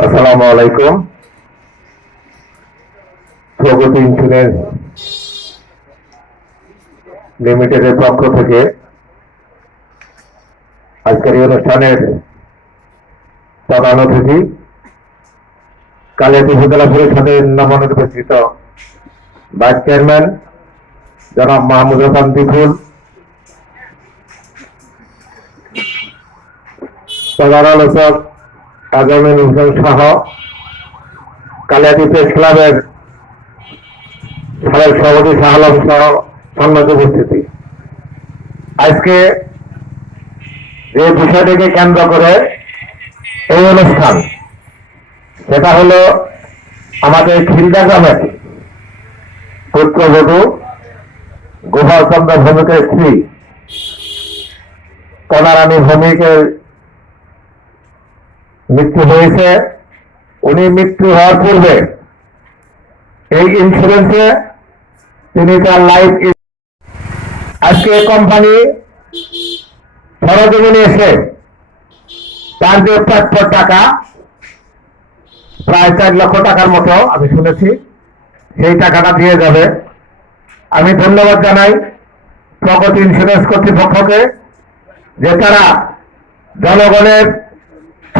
আসসালামু আলাইকুম। প্রগতি ইন্স্যুরেন্স লিমিটেডের পক্ষ থেকে আজকের এই অনুষ্ঠানের প্রধান অতিথি কালিয়াতি উপজেলা পরিষদের নবনির্বাচিত ভাইস চেয়ারম্যান জনাব মাহমুদ হাসান বিপুল প্রধান আলোচক আজমিন হোসেন সহ কালিয়াতি প্রেস ক্লাবের সাবেক সভাপতি শাহ আলম সহ সম্মানিত উপস্থিতি। আজকে যে বিষয়টিকে কেন্দ্র করে এই অনুষ্ঠান, সেটা হলো আমাদের খিলদা গ্রামের পুত্রবধূ গোপাল চন্দ্র ভৌমিকের স্ত্রী কনারানী ভৌমিকের মৃত্যু হয়েছে, উনি মৃত্যু হওয়ার পূর্বে এই ইন্স্যুরেন্সে তিনি তার লাইফ আজকে কোম্পানি সরজমিনে এসে তার যে প্রাপ্য টাকা, প্রায় চার লক্ষ টাকার মতো আমি শুনেছি, সেই টাকাটা দিয়ে যাবে। আমি ধন্যবাদ জানাই প্রগতি ইন্স্যুরেন্স কর্তৃপক্ষকে যে তারা জনগণের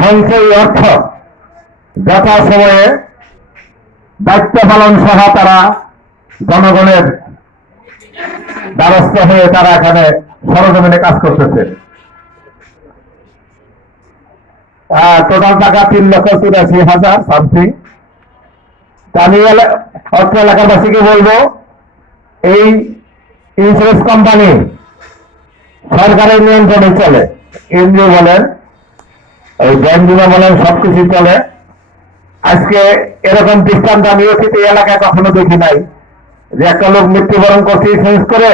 সঞ্চয় অর্থ। যথা সময়ে দায়িত্ব পালন সহ তারা জনগণের দ্বারস্থ হয়ে তারা এখানে সরজমিনে কাজ করতেছে। টোটাল টাকা তিন লক্ষ তিরাশি হাজার সামথিং আমি অত্র এলাকাবাসীকে বলব, এই ইন্স্যুরেন্স কোম্পানি সরকারের নিয়ন্ত্রণে চলে। এনজিও বলেন এই ব্যাংক বিমা সবকিছু চলে। আজকে এরকম দৃষ্টান্ত আমি অতীত এই এলাকায় কখনো দেখি নাই। যে একটা লোক মৃত্যুবরণ করছে ইন্স্যুরেন্স করে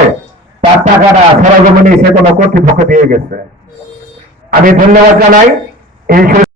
তার টাকাটা সরজমিনে সে কোনো কর্তৃপক্ষ দিয়ে গেছে। আমি ধন্যবাদ জানাই। ইন্স্যুরেন্স